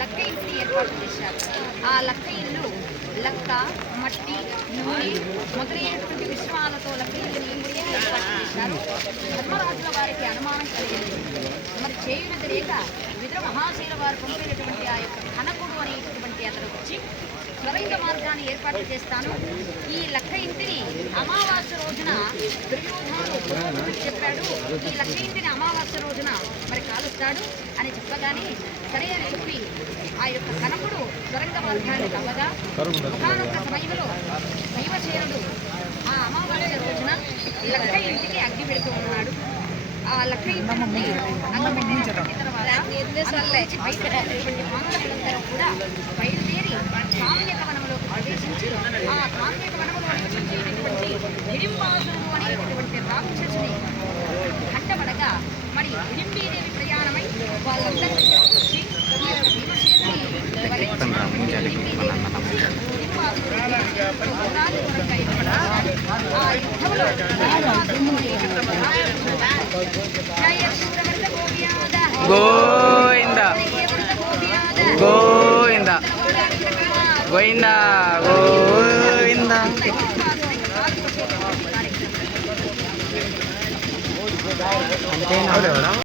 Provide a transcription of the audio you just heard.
లక్క ఇంటిని ఏర్పాటు చేశారు. ఆ లక్క ఇల్లు లక్క, మట్టి, నూనె మొదలైనటువంటి విశ్వాలతో లక్క ఇల్లుని ఏర్పాటు చేశారు. ధర్మరాజుల వారికి అనుమానం కలిగింది. మరి చేయునది లేక విదుర మహాశైల వారు పంపినటువంటి ఆ యొక్క కనకుడు అనేటటువంటి అతను వచ్చి స్వరంగ మార్గాన్ని ఏర్పాటు చేస్తాను, ఈ లక్క ఇంటిని అమావాస్య రోజున దుర్యోధనుడు చెప్పాడు, ఈ లక్క ఇంటిని అమావాస్య రోజున మరి కాలుస్తాడు అని చెప్పగానే సరే అని చెప్పి ఆ యొక్క కనకుడు స్వరంగ మార్గాన్ని తవ్వగా ఒకనొక సమయంలో భీమసేనుడు ఆ అమావాస్య రోజున లక్క ఇంటికి అగ్గి పెడుతూ ఉన్నాడు. ఆ లక్క ఇంటిని అగ్గిపెట్టిన తర్వాత పాండవులందరూ కూడా బయలుదేరి కామ్యక వనంలోకి ప్రవేశించి ఆ కామ్యక వనంలో నివసించేటటువంటి హిడింబాసురుడు అనేటటువంటి రాక్షసుని కంటబడగా మరి హిడింబీదేవి ప్రయాణమై వాళ్ళందరి దగ్గర వచ్చి ఈ యొక్క భీమసేనుని ఆ యుద్ధంలో గోవింద గోవింద గోవింద గోవింద. అంతేనా?